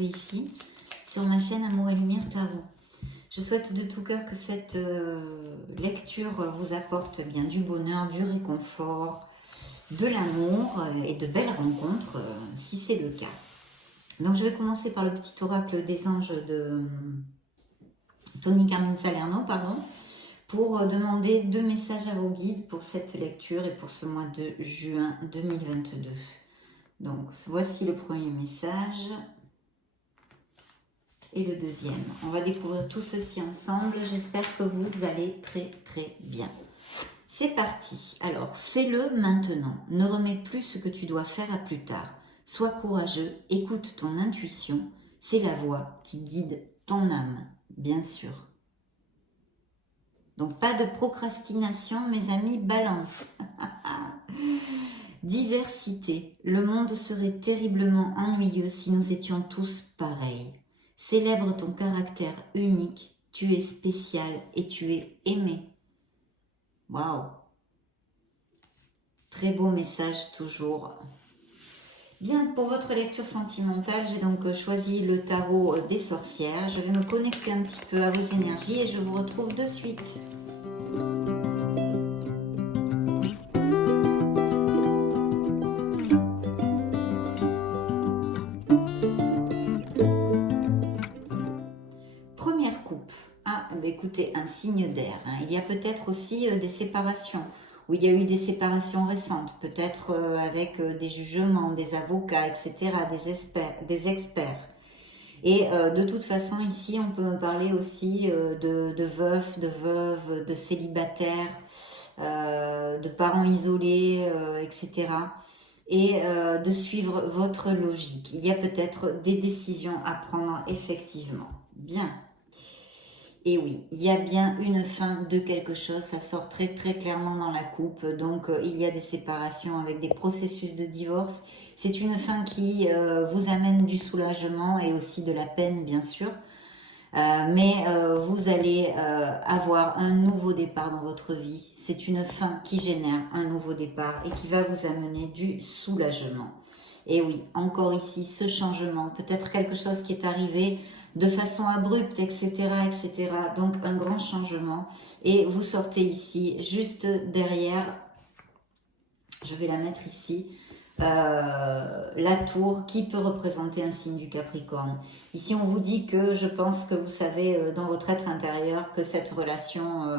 retrouver ici, sur ma chaîne Amour et Lumière Tarot. Je souhaite de tout cœur que cette lecture vous apporte bien du bonheur, du réconfort, de l'amour et de belles rencontres, si c'est le cas. Donc je vais commencer par le petit oracle des anges de Tony Carmen Salerno, pour demander 2 messages à vos guides pour cette lecture et pour ce mois de juin 2022. Donc voici le premier message et le deuxième. On va découvrir tout ceci ensemble. J'espère que vous allez très très bien. C'est parti. Alors fais-le maintenant. Ne remets plus ce que tu dois faire à plus tard. Sois courageux, écoute ton intuition. C'est la voix qui guide ton âme, bien sûr. Donc pas de procrastination, mes amis, balance. Diversité. Le monde serait terriblement ennuyeux si nous étions tous pareils. Célèbre ton caractère unique. Tu es spécial et tu es aimé. Waouh! Très beau message toujours. Bien, pour votre lecture sentimentale, j'ai donc choisi le tarot des sorcières. Je vais me connecter un petit peu à vos énergies et je vous retrouve de suite. Première coupe. Ah, écoutez, un signe d'air. Il y a peut-être aussi des séparations, où il y a eu des séparations récentes, peut-être avec des jugements, des avocats, etc., des experts. Et de toute façon, ici, on peut me parler aussi de veufs, de veuves, de célibataires, de parents isolés, etc. Et de suivre votre logique. Il y a peut-être des décisions à prendre effectivement. Bien. Et oui, il y a bien une fin de quelque chose, ça sort très très clairement dans la coupe. Donc il y a des séparations avec des processus de divorce. C'est une fin qui vous amène du soulagement et aussi de la peine, bien sûr. Mais vous allez avoir un nouveau départ dans votre vie. C'est une fin qui génère un nouveau départ et qui va vous amener du soulagement. Et oui, encore ici, ce changement, peut-être quelque chose qui est arrivé de façon abrupte, etc., etc. Donc un grand changement. Et vous sortez ici, juste derrière, je vais la mettre ici, la tour qui peut représenter un signe du Capricorne. Ici, on vous dit que je pense que vous savez dans votre être intérieur que cette relation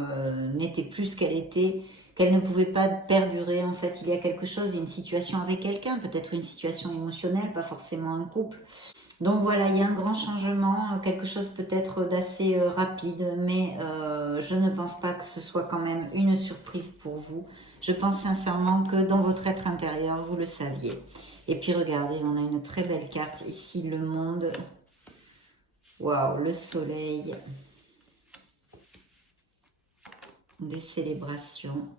n'était plus ce qu'elle était, qu'elle ne pouvait pas perdurer. En fait, il y a quelque chose, une situation avec quelqu'un, peut-être une situation émotionnelle, pas forcément un couple. Donc voilà, il y a un grand changement, quelque chose peut-être d'assez rapide, mais je ne pense pas que ce soit quand même une surprise pour vous. Je pense sincèrement que dans votre être intérieur, vous le saviez. Et puis regardez, on a une très belle carte ici, le monde. Waouh, le soleil. Des célébrations.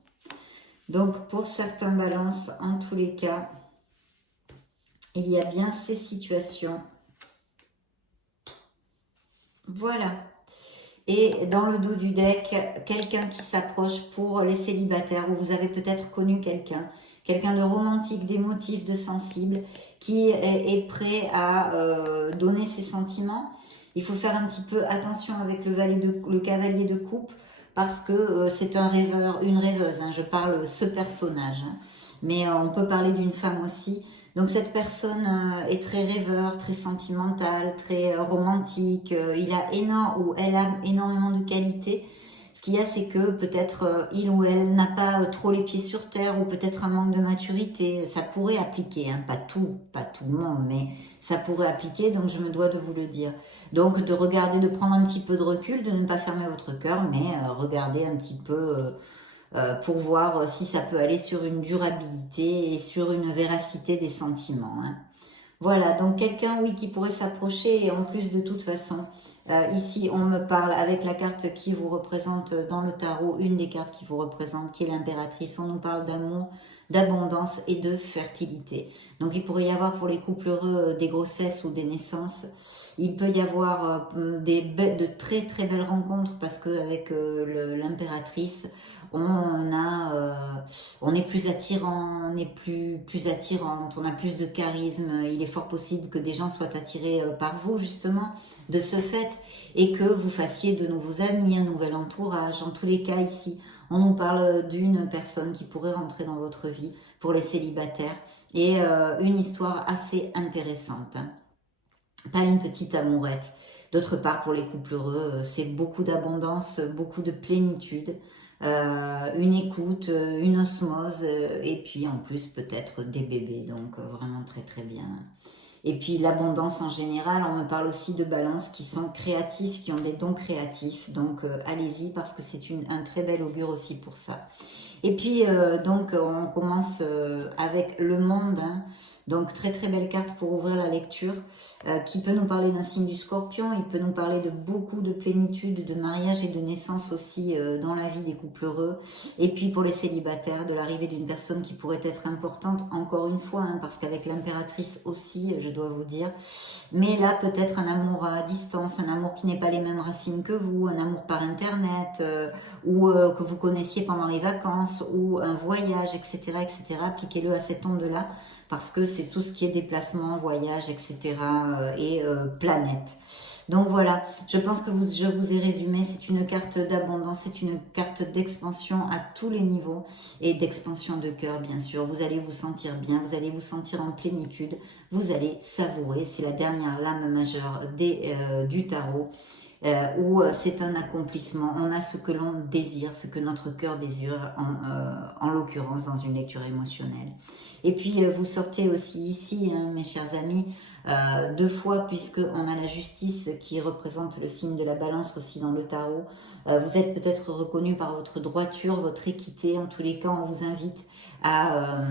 Donc pour certains balances, en tous les cas, il y a bien ces situations. Voilà. Et dans le dos du deck, quelqu'un qui s'approche pour les célibataires, où vous avez peut-être connu quelqu'un de romantique, d'émotif, de sensible, qui est prêt à donner ses sentiments. Il faut faire un petit peu attention avec le cavalier de coupe, parce que c'est un rêveur, une rêveuse, je parle ce personnage. Mais on peut parler d'une femme aussi. Donc cette personne est très rêveur, très sentimental, très romantique. Il a ou elle a énormément de qualités. Ce qu'il y a, c'est que peut-être il ou elle n'a pas trop les pieds sur terre ou peut-être un manque de maturité. Ça pourrait appliquer, pas tout le monde, mais ça pourrait appliquer. Donc je me dois de vous le dire. Donc de regarder, de prendre un petit peu de recul, de ne pas fermer votre cœur, mais regarder un petit peu pour voir si ça peut aller sur une durabilité et sur une véracité des sentiments. Voilà, donc quelqu'un, oui, qui pourrait s'approcher, et en plus de toute façon, ici on me parle avec la carte qui vous représente dans le tarot, une des cartes qui vous représente, qui est l'impératrice, on nous parle d'amour, d'abondance et de fertilité. Donc il pourrait y avoir pour les couples heureux des grossesses ou des naissances. Il peut y avoir de très très belles rencontres parce qu'avec l'impératrice, on est plus attirant, on est plus attirante, on a plus de charisme. Il est fort possible que des gens soient attirés par vous, justement, de ce fait, et que vous fassiez de nouveaux amis, un nouvel entourage. En tous les cas, ici, on nous parle d'une personne qui pourrait rentrer dans votre vie pour les célibataires, et une histoire assez intéressante. Pas une petite amourette. D'autre part, pour les couples heureux, c'est beaucoup d'abondance, beaucoup de plénitude, une écoute, une osmose, et puis en plus peut-être des bébés, donc vraiment très très bien. Et puis l'abondance en général, on me parle aussi de balances qui sont créatifs, qui ont des dons créatifs, donc allez-y parce que c'est un très bel augure aussi pour ça. Et puis, donc, on commence avec le monde, hein. Donc, très très belle carte pour ouvrir la lecture, qui peut nous parler d'un signe du Scorpion, il peut nous parler de beaucoup de plénitude, de mariage et de naissance aussi dans la vie des couples heureux. Et puis pour les célibataires, de l'arrivée d'une personne qui pourrait être importante, encore une fois, hein, parce qu'avec l'impératrice aussi, je dois vous dire. Mais là, peut-être un amour à distance, un amour qui n'est pas les mêmes racines que vous, un amour par Internet, ou que vous connaissiez pendant les vacances, ou un voyage, etc., etc. Appliquez-le à cette onde-là, parce que c'est tout ce qui est déplacement, voyage, etc., et planète. Donc voilà, je pense que je vous ai résumé, c'est une carte d'abondance, c'est une carte d'expansion à tous les niveaux, et d'expansion de cœur, bien sûr. Vous allez vous sentir bien, vous allez vous sentir en plénitude, vous allez savourer, c'est la dernière lame majeure du tarot, où c'est un accomplissement. On a ce que l'on désire, ce que notre cœur désire, en l'occurrence dans une lecture émotionnelle. Et puis vous sortez aussi ici, hein, mes chers amis, deux fois, puisqu'on a la justice qui représente le signe de la balance aussi dans le tarot. Vous êtes peut-être reconnu par votre droiture, votre équité. En tous les cas, on vous invite à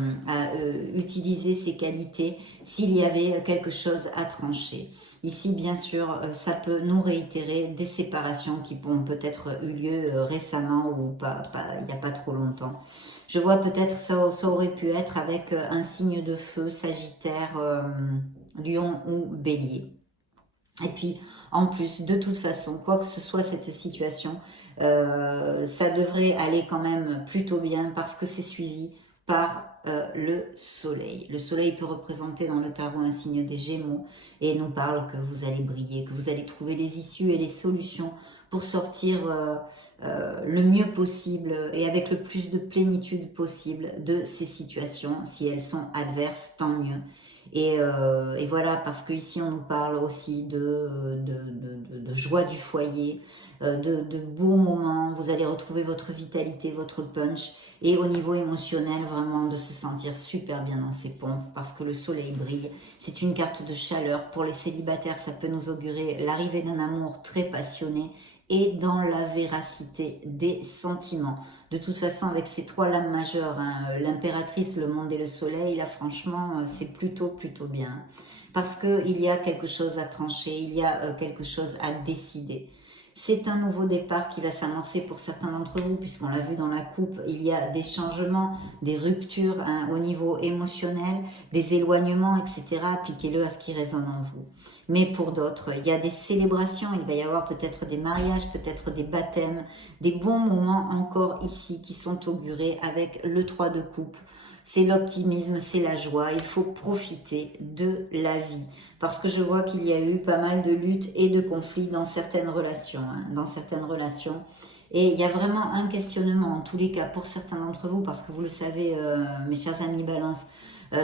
utiliser ces qualités s'il y avait quelque chose à trancher. Ici, bien sûr, ça peut nous réitérer des séparations qui ont peut-être eu lieu récemment ou il n'y a pas trop longtemps. Je vois peut-être ça aurait pu être avec un signe de feu, Sagittaire, Lion ou Bélier. Et puis, en plus, de toute façon, quoi que ce soit cette situation, ça devrait aller quand même plutôt bien parce que c'est suivi par le soleil. Le soleil peut représenter dans le tarot un signe des Gémeaux et nous parle que vous allez briller, que vous allez trouver les issues et les solutions pour sortir le mieux possible et avec le plus de plénitude possible de ces situations. Si elles sont adverses, tant mieux. Et voilà, parce qu'ici on nous parle aussi de joie du foyer, de beaux moments, vous allez retrouver votre vitalité, votre punch, et au niveau émotionnel, vraiment de se sentir super bien dans ses pompes, parce que le soleil brille. C'est une carte de chaleur. Pour les célibataires, ça peut nous augurer l'arrivée d'un amour très passionné, et dans la véracité des sentiments. De toute façon, avec ces trois lames majeures, hein, l'impératrice, le monde et le soleil, là franchement, c'est plutôt bien. Parce qu'il y a quelque chose à trancher, il y a quelque chose à décider. C'est un nouveau départ qui va s'amorcer pour certains d'entre vous, puisqu'on l'a vu dans la coupe, il y a des changements, des ruptures, hein, au niveau émotionnel, des éloignements, etc. Appliquez-le à ce qui résonne en vous. Mais pour d'autres, il y a des célébrations, il va y avoir peut-être des mariages, peut-être des baptêmes, des bons moments encore ici qui sont augurés avec le 3 de coupe. C'est l'optimisme, c'est la joie, il faut profiter de la vie. Parce que je vois qu'il y a eu pas mal de luttes et de conflits dans certaines relations. Et il y a vraiment un questionnement, en tous les cas, pour certains d'entre vous, parce que vous le savez, mes chers amis Balance,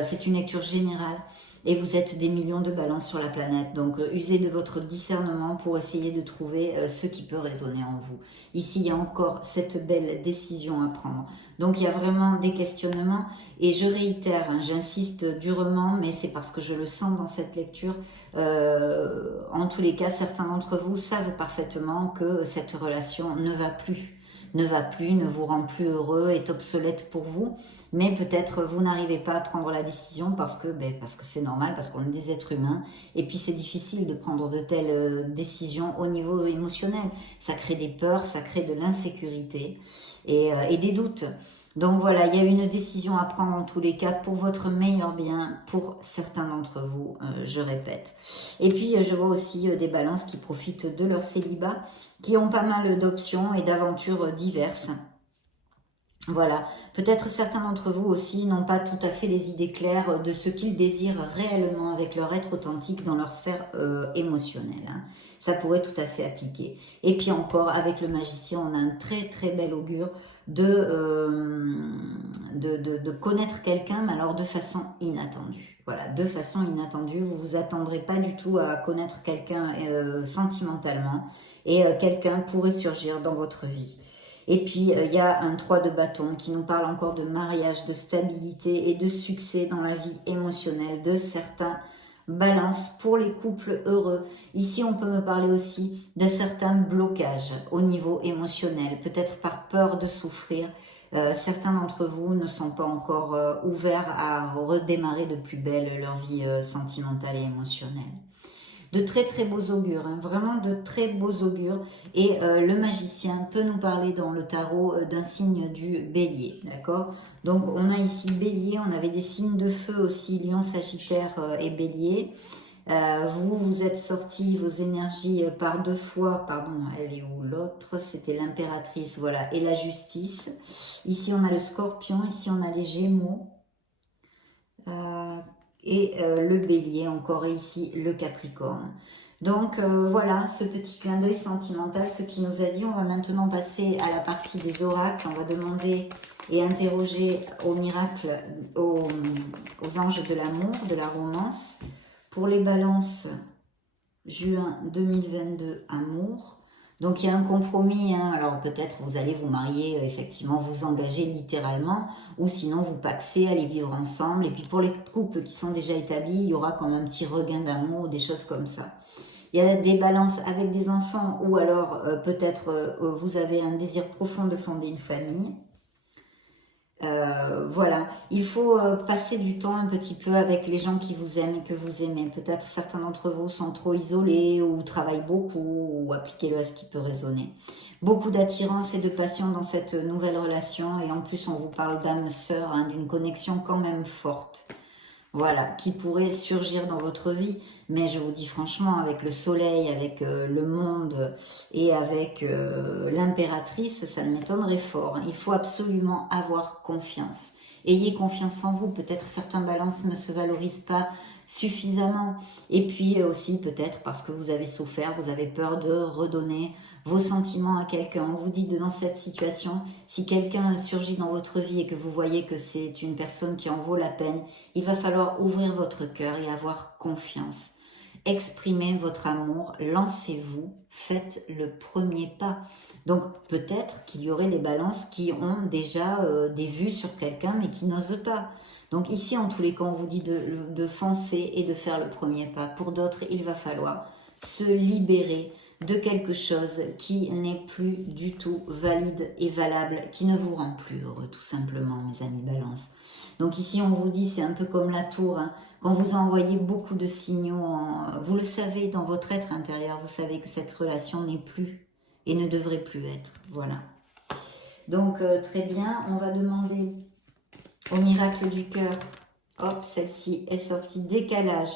c'est une lecture générale. Et vous êtes des millions de balances sur la planète. Donc, usez de votre discernement pour essayer de trouver ce qui peut résonner en vous. Ici, il y a encore cette belle décision à prendre. Donc, il y a vraiment des questionnements. Et je réitère, hein, j'insiste durement, mais c'est parce que je le sens dans cette lecture. En tous les cas, certains d'entre vous savent parfaitement que cette relation ne va plus, ne vous rend plus heureux, est obsolète pour vous. Mais peut-être vous n'arrivez pas à prendre la décision parce que c'est normal, parce qu'on est des êtres humains. Et puis c'est difficile de prendre de telles décisions au niveau émotionnel. Ça crée des peurs, ça crée de l'insécurité et des doutes. Donc voilà, il y a une décision à prendre en tous les cas pour votre meilleur bien, pour certains d'entre vous, je répète. Et puis je vois aussi des balances qui profitent de leur célibat, qui ont pas mal d'options et d'aventures diverses. Voilà, peut-être certains d'entre vous aussi n'ont pas tout à fait les idées claires de ce qu'ils désirent réellement avec leur être authentique dans leur sphère émotionnelle, hein. Ça pourrait tout à fait appliquer. Et puis encore, avec le magicien, on a un très très bel augure de connaître quelqu'un, mais alors de façon inattendue. Voilà, de façon inattendue, vous vous attendrez pas du tout à connaître quelqu'un sentimentalement, et quelqu'un pourrait surgir dans votre vie. Et puis, il y a un 3 de bâton qui nous parle encore de mariage, de stabilité et de succès dans la vie émotionnelle de certains balances pour les couples heureux. Ici, on peut me parler aussi d'un certain blocage au niveau émotionnel, peut-être par peur de souffrir. Certains d'entre vous ne sont pas encore ouverts à redémarrer de plus belle leur vie sentimentale et émotionnelle. De très très beaux augures, hein, vraiment de très beaux augures. Et le magicien peut nous parler dans le tarot d'un signe du bélier, d'accord? Donc on a ici bélier, on avait des signes de feu aussi, lion, sagittaire et bélier. Vous êtes sortis vos énergies par 2 fois, pardon, elle est où l'autre? C'était l'impératrice, voilà, et la justice. Ici on a le scorpion, ici on a les gémeaux. Et le bélier encore, et ici le capricorne. Donc voilà, ce petit clin d'œil sentimental, ce qui nous a dit. On va maintenant passer à la partie des oracles. On va demander et interroger aux miracles, aux anges de l'amour, de la romance. Pour les balances, juin 2022, amour. Donc il y a un compromis, hein. Alors peut-être vous allez vous marier, effectivement vous engager littéralement, ou sinon vous paxez, allez vivre ensemble. Et puis pour les couples qui sont déjà établis, il y aura comme un petit regain d'amour, des choses comme ça. Il y a des balances avec des enfants, ou alors peut-être vous avez un désir profond de fonder une famille. Voilà, il faut passer du temps un petit peu avec les gens qui vous aiment et que vous aimez. Peut-être certains d'entre vous sont trop isolés ou travaillent beaucoup, ou appliquez-le à ce qui peut résonner. Beaucoup d'attirance et de passion dans cette nouvelle relation, et en plus on vous parle d'âme sœur, hein, d'une connexion quand même forte. Voilà, qui pourrait surgir dans votre vie. Mais je vous dis franchement, avec le soleil, avec le monde et avec l'impératrice, ça m'étonnerait fort. Il faut absolument avoir confiance. Ayez confiance en vous. Peut-être certains balances ne se valorisent pas suffisamment. Et puis aussi peut-être parce que vous avez souffert, vous avez peur de redonner vos sentiments à quelqu'un. On vous dit dans cette situation, si quelqu'un surgit dans votre vie et que vous voyez que c'est une personne qui en vaut la peine, il va falloir ouvrir votre cœur et avoir confiance. Exprimez votre amour, lancez-vous, faites le premier pas. Donc peut-être qu'il y aurait des balances qui ont déjà des vues sur quelqu'un mais qui n'osent pas. Donc ici, en tous les cas, on vous dit de foncer et de faire le premier pas. Pour d'autres, il va falloir se libérer de quelque chose qui n'est plus du tout valide et valable, qui ne vous rend plus heureux, tout simplement, mes amis balance. Donc ici, on vous dit, c'est un peu comme la tour, hein. Quand vous envoyez beaucoup de signaux, vous le savez dans votre être intérieur, vous savez que cette relation n'est plus et ne devrait plus être. Voilà. Donc, très bien, on va demander au miracle du cœur. Hop, celle-ci est sortie. Décalage.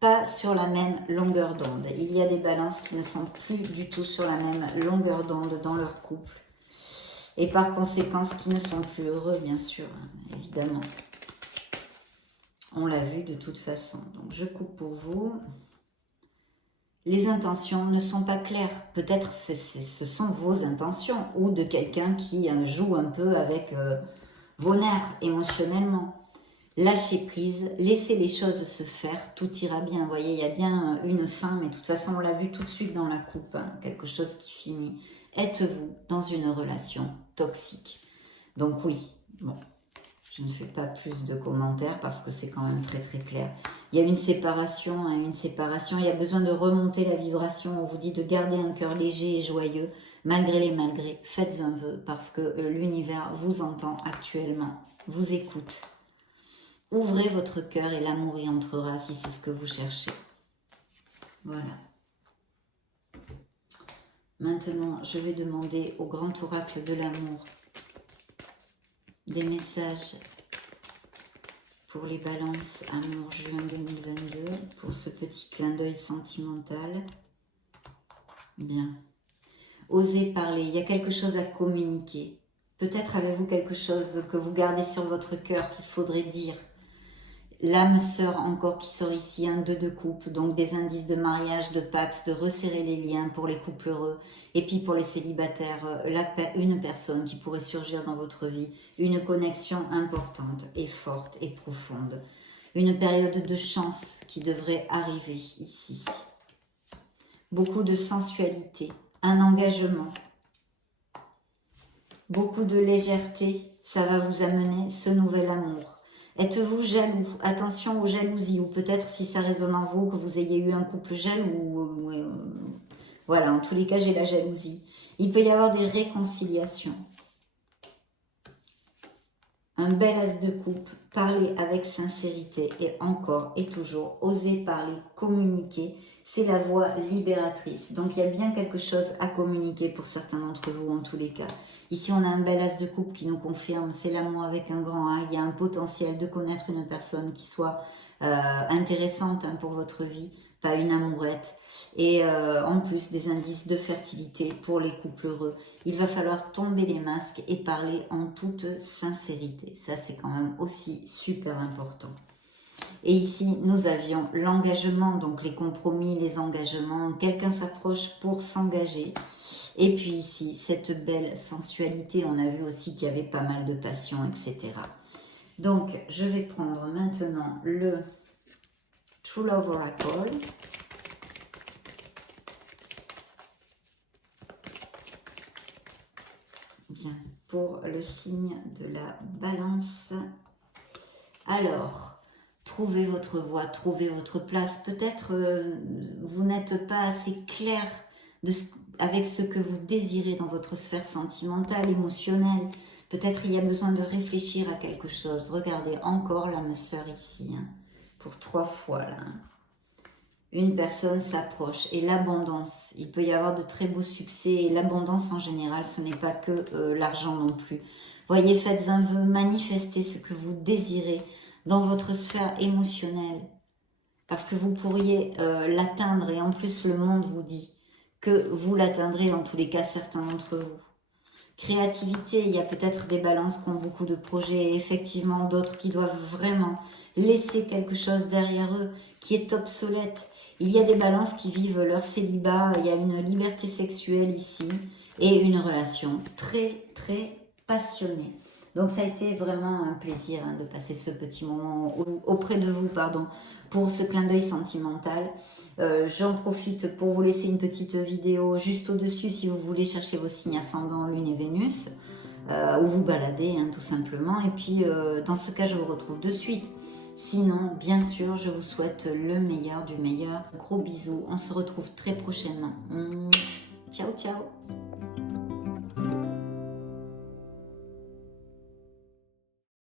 Pas sur la même longueur d'onde. Il y a des balances qui ne sont plus du tout sur la même longueur d'onde dans leur couple. Et par conséquent, qui ne sont plus heureux, bien sûr, hein, évidemment. On l'a vu de toute façon. Donc, je coupe pour vous. Les intentions ne sont pas claires. Peut-être ce sont vos intentions ou de quelqu'un qui joue un peu avec vos nerfs émotionnellement. Lâchez prise, laissez les choses se faire, tout ira bien. Vous voyez, il y a bien une fin, mais de toute façon, on l'a vu tout de suite dans la coupe, hein, quelque chose qui finit. Êtes-vous dans une relation toxique? Donc oui, bon, je ne fais pas plus de commentaires parce que c'est quand même très très clair. Il y a une séparation, hein, il y a besoin de remonter la vibration. On vous dit de garder un cœur léger et joyeux, malgré les malgrés. Faites un vœu parce que l'univers vous entend actuellement, vous écoute. Ouvrez votre cœur et l'amour y entrera si c'est ce que vous cherchez. Voilà. Maintenant, je vais demander au grand oracle de l'amour des messages pour les balances amour juin 2022, pour ce petit clin d'œil sentimental. Bien. Osez parler, il y a quelque chose à communiquer. Peut-être avez-vous quelque chose que vous gardez sur votre cœur qu'il faudrait dire. L'âme sœur encore qui sort ici, un 2 de coupe, donc des indices de mariage, de pax, de resserrer les liens pour les couples heureux. Et puis pour les célibataires, une personne qui pourrait surgir dans votre vie, une connexion importante et forte et profonde. Une période de chance qui devrait arriver ici. Beaucoup de sensualité, un engagement. Beaucoup de légèreté, ça va vous amener ce nouvel amour. Êtes-vous jaloux? Attention aux jalousies, ou peut-être si ça résonne en vous, que vous ayez eu un couple jaloux. Voilà, en tous les cas, j'ai la jalousie. Il peut y avoir des réconciliations. Un bel as de coupe, parler avec sincérité et encore et toujours, oser parler, communiquer, c'est la voie libératrice. Donc il y a bien quelque chose à communiquer pour certains d'entre vous en tous les cas. Ici on a un bel as de coupe qui nous confirme, c'est l'amour avec un grand A, il y a un potentiel de connaître une personne qui soit intéressante pour votre vie, pas une amourette. Et en plus des indices de fertilité pour les couples heureux. Il va falloir tomber les masques et parler en toute sincérité. Ça, c'est quand même aussi super important. Et ici, nous avions l'engagement, donc les compromis, les engagements. Quelqu'un s'approche pour s'engager. Et puis ici, cette belle sensualité. On a vu aussi qu'il y avait pas mal de passion, etc. Donc, je vais prendre maintenant le True Love Oracle. Bien, pour le signe de la balance. Alors, trouvez votre voie, trouvez votre place. Peut-être vous n'êtes pas assez clair avec ce que vous désirez dans votre sphère sentimentale, émotionnelle. Peut-être il y a besoin de réfléchir à quelque chose. Regardez, encore l'âme sœur ici, pour 3 fois là. Une personne s'approche et l'abondance, il peut y avoir de très beaux succès et l'abondance en général, ce n'est pas que l'argent non plus. Voyez, faites un vœu, manifestez ce que vous désirez dans votre sphère émotionnelle parce que vous pourriez l'atteindre et en plus le monde vous dit que vous l'atteindrez en tous les cas certains d'entre vous. Créativité, il y a peut-être des balances qui ont beaucoup de projets et effectivement d'autres qui doivent vraiment laisser quelque chose derrière eux qui est obsolète. Il y a des balances qui vivent leur célibat, il y a une liberté sexuelle ici et une relation très très passionnée. Donc ça a été vraiment un plaisir de passer ce petit moment auprès de vous, pour ce clin d'œil sentimental. J'en profite pour vous laisser une petite vidéo juste au-dessus si vous voulez chercher vos signes ascendants, Lune et Vénus, ou vous balader tout simplement. Et puis dans ce cas, je vous retrouve de suite. Sinon, bien sûr, je vous souhaite le meilleur du meilleur. Gros bisous, on se retrouve très prochainement. Ciao, ciao.